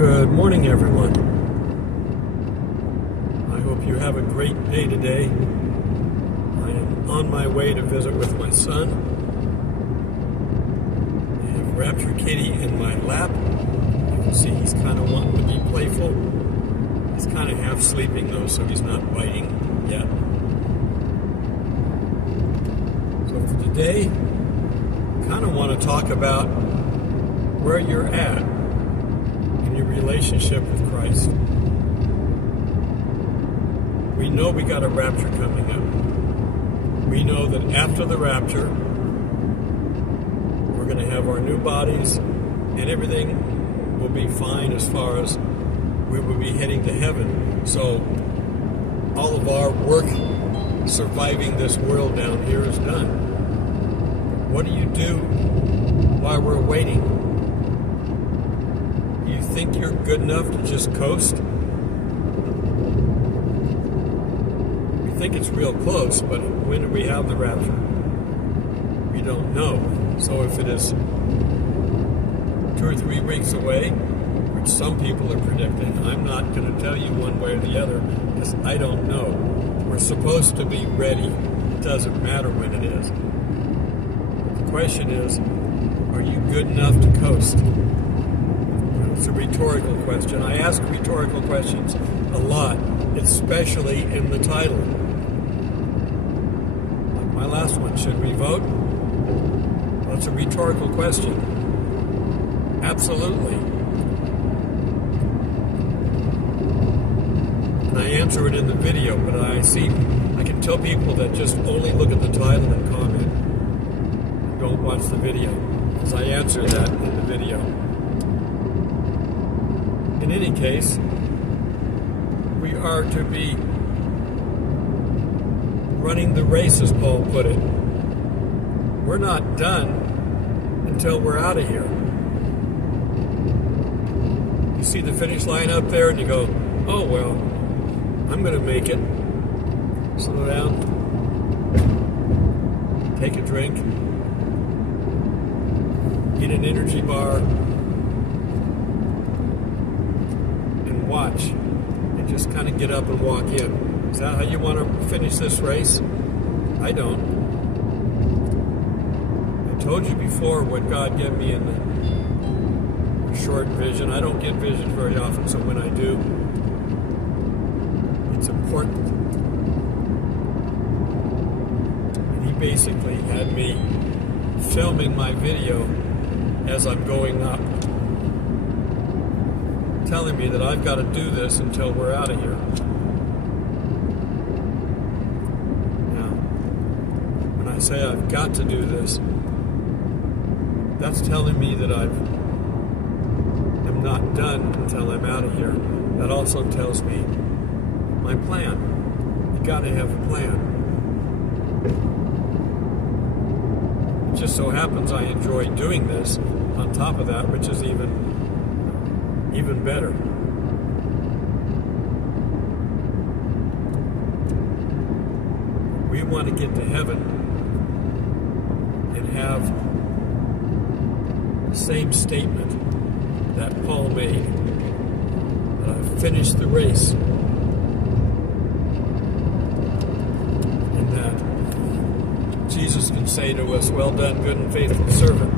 Good morning, everyone. I hope you have a great day today. I am on my way to visit with my son. I have Rapture Kitty in my lap. You can see he's kind of wanting to be playful. He's kind of half sleeping though, so he's not biting yet. So for today, I kind of want to talk about where you're at in your relationship with Christ. We know we got a rapture coming up. We know that after the rapture, we're going to have our new bodies and everything will be fine as far as we will be heading to heaven. So all of our work surviving this world down here is done. What do you do while we're waiting? You think you're good enough to just coast? We think it's real close, but when do we have the rapture? We don't know. So if it is 2 or 3 weeks away, which some people are predicting, I'm not going to tell you one way or the other because I don't know. We're supposed to be ready. It doesn't matter when it is. The question is, are you good enough to coast? It's a rhetorical question. I ask rhetorical questions a lot, especially in the title. Like my last one, should we vote? Well, it's a rhetorical question. Absolutely. And I answer it in the video, but I can tell people that just only look at the title and comment. Don't watch the video, because I answer that in the video. In any case, we are to be running the race, as Paul put it. We're not done until we're out of here. You see the finish line up there and you go, oh well, I'm going to make it. Slow down, take a drink, eat an energy bar, watch and just kind of get up and walk in. Is that how you want to finish this race? I don't. I told you before what God gave me in the short vision. I don't get visions very often, so when I do, it's important. And he basically had me filming my video as I'm going up, telling me that I've got to do this until we're out of here. Now, when I say I've got to do this, that's telling me that I'm not done until I'm out of here. That also tells me my plan. You got to have a plan. It just so happens I enjoy doing this on top of that, which is even better. We want to get to heaven and have the same statement that Paul made, that I've finished the race, and that Jesus can say to us, well done, good and faithful servant.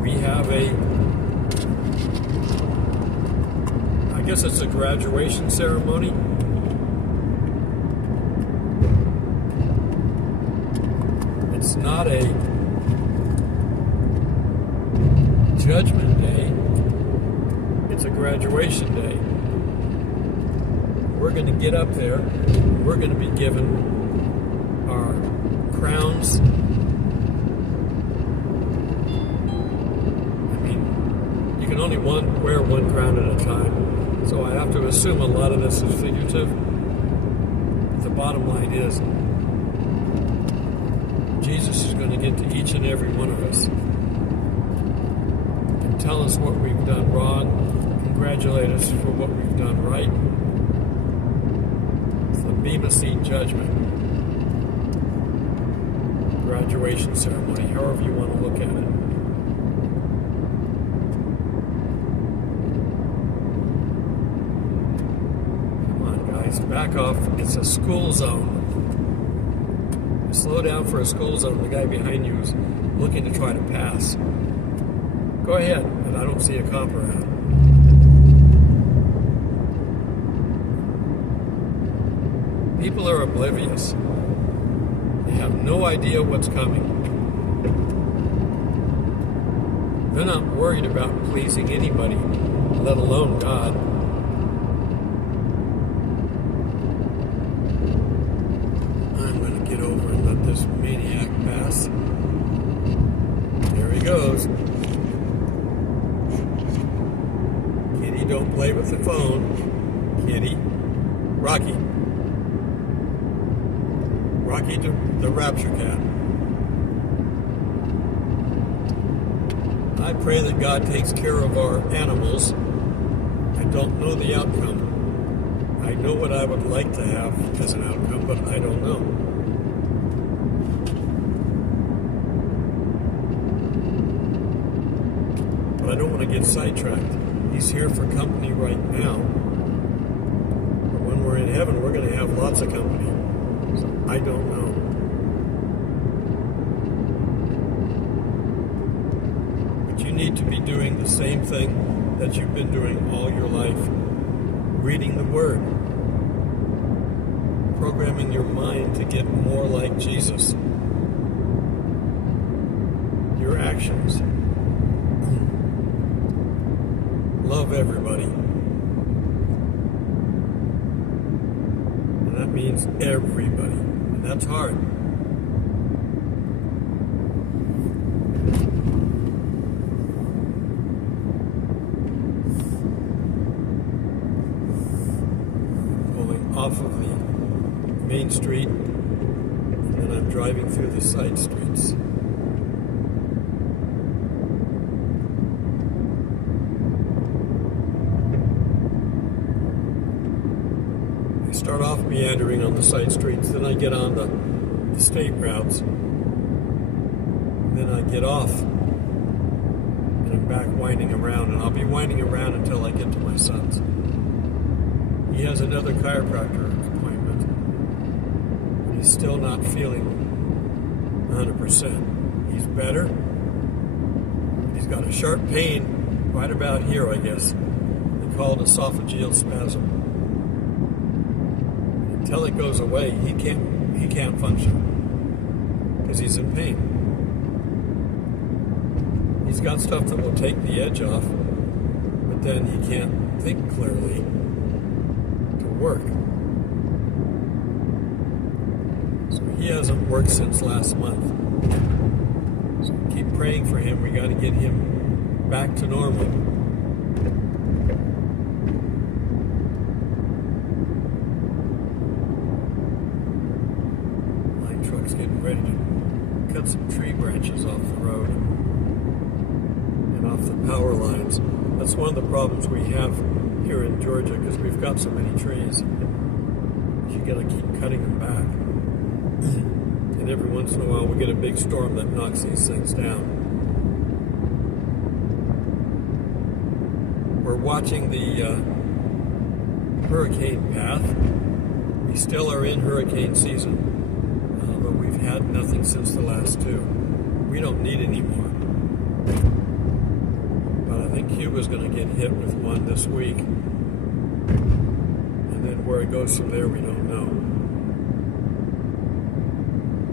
We have I guess it's a graduation ceremony. It's not a judgment day. It's a graduation day. We're going to get up there. We're going to be given our crowns. I mean, you can only wear one crown at a time. So I have to assume a lot of this is figurative. The bottom line is, Jesus is going to get to each and every one of us and tell us what we've done wrong, congratulate us for what we've done right. It's the Bema Seat judgment, graduation ceremony, however you want to look at it. Back off. It's a school zone. Slow down for a school zone. The guy behind you is looking to try to pass. Go ahead, but I don't see a cop around. People are oblivious. They have no idea what's coming. They're not worried about pleasing anybody, let alone God. I'm going to get over and let this maniac pass. There he goes. Kitty, don't play with the phone. Kitty. Rocky. Rocky the Rapture Cat. I pray that God takes care of our animals. I don't know the outcome. I know what I would like to have as an outcome, but I don't know. But I don't want to get sidetracked. He's here for company right now. But when we're in heaven, we're going to have lots of company. So I don't know. But you need to be doing the same thing that you've been doing all your life. Reading the Word. Programming your mind to get more like Jesus. Your actions. Love everybody. And that means everybody. And that's hard. Pulling off of the main street, and then I'm driving through the side streets. Start off meandering on the side streets, then I get on the state routes, then I get off, and I'm back winding around, and I'll be winding around until I get to my son's. He has another chiropractor appointment, but he's still not feeling 100%. He's better. He's got a sharp pain right about here, I guess. They call it esophageal spasm. Until it goes away, he can't function because he's in pain. He's got stuff that will take the edge off, but then he can't think clearly to work. So he hasn't worked since last month. So keep praying for him. We got to get him back to normal. Truck's getting ready to cut some tree branches off the road and off the power lines. That's one of the problems we have here in Georgia because we've got so many trees. You got to keep cutting them back. And every once in a while we get a big storm that knocks these things down. We're watching the hurricane path. We still are in hurricane season. But we've had nothing since the last two. We don't need any more. But I think Cuba's going to get hit with one this week. And then where it goes from there, we don't know.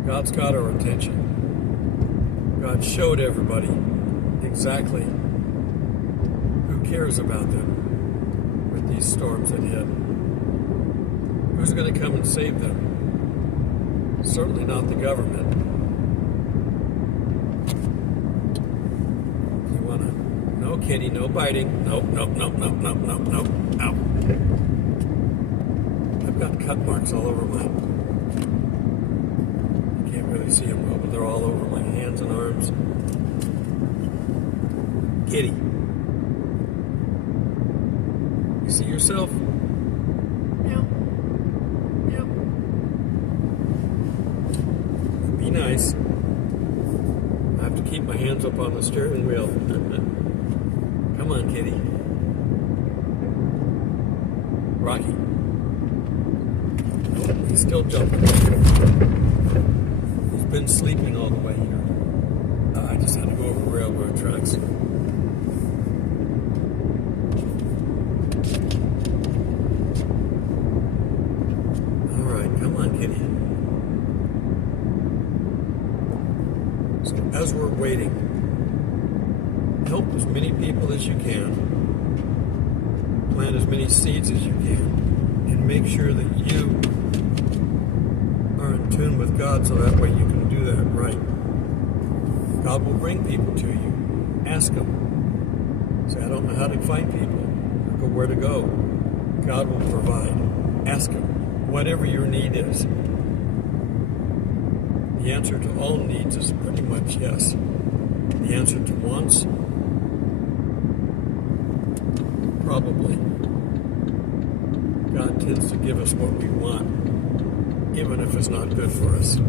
God's got our attention. God showed everybody exactly who cares about them with these storms that hit. Who's going to come and save them? Certainly not the government. You want to... No, kitty, no biting. Nope. Ow. I've got cut marks all over my... You can't really see them well, but they're all over my hands and arms. Kitty. You see yourself? Nice. I have to keep my hands up on the steering wheel. Come on, kitty. Rocky. He's still jumping. He's been sleeping all the way here. I just had to go over railroad tracks. Alright, come on, kitty. So as we're waiting, help as many people as you can. Plant as many seeds as you can. And make sure that you are in tune with God so that way you can do that right. God will bring people to you. Ask Him. Say, I don't know how to find people or where to go. God will provide. Ask Him. Whatever your need is. The answer to all needs is pretty much yes. The answer to wants? Probably. God tends to give us what we want, even if it's not good for us.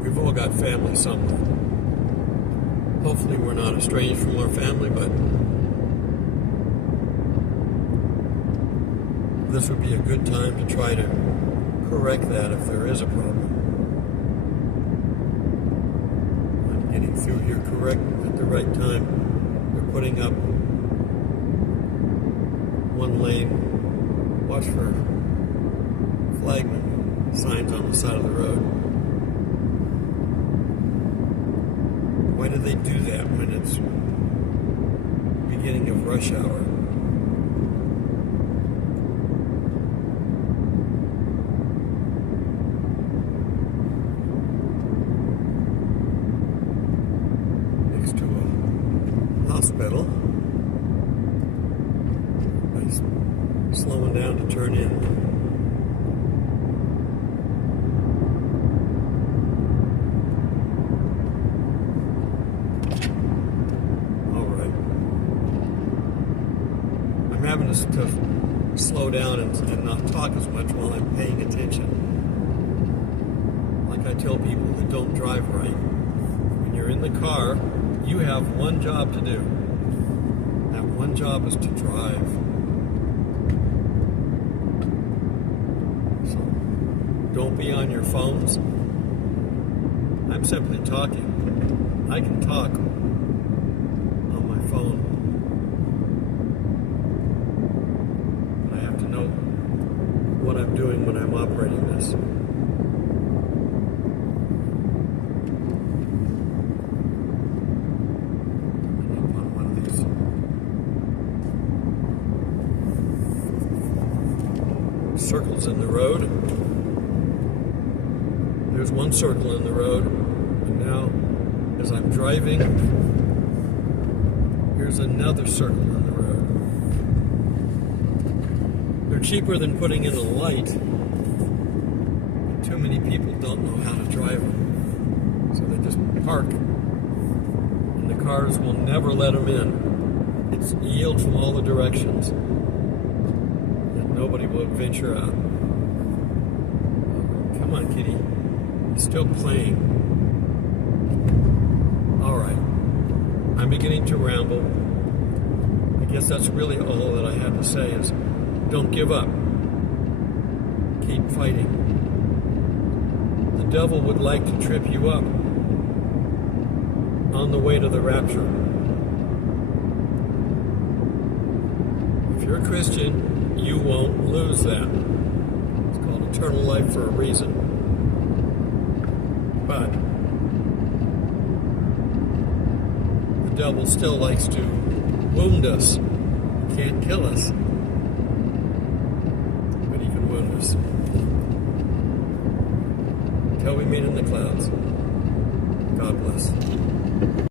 We've all got family somewhere. Hopefully we're not estranged from our family, but this would be a good time to try to correct that if there is a problem. I'm getting through here correct at the right time. They're putting up one lane, watch for flagman signs on the side of the road. Why do they do that when it's beginning of rush hour? Next to a hospital. Everybody's slowing down to turn in. I'm having to slow down and not talk as much while I'm paying attention. Like I tell people that don't drive right, when you're in the car, you have one job to do. That one job is to drive. So don't be on your phones. I'm simply talking. I can talk on my phone. What I'm doing when I'm operating this. Up on one of these circles in the road. There's one circle in the road, and now as I'm driving, here's another circle in the road. They're cheaper than putting in a light. Too many people don't know how to drive them. So they just park. And the cars will never let them in. It's yield from all the directions. And nobody will venture out. Come on, kitty. He's still playing. Alright. I'm beginning to ramble. I guess that's really all that I have to say is don't give up. Keep fighting. The devil would like to trip you up on the way to the rapture. If you're a Christian, you won't lose that. It's called eternal life for a reason. But the devil still likes to wound us. He can't kill us. Until we meet in the clouds. God bless.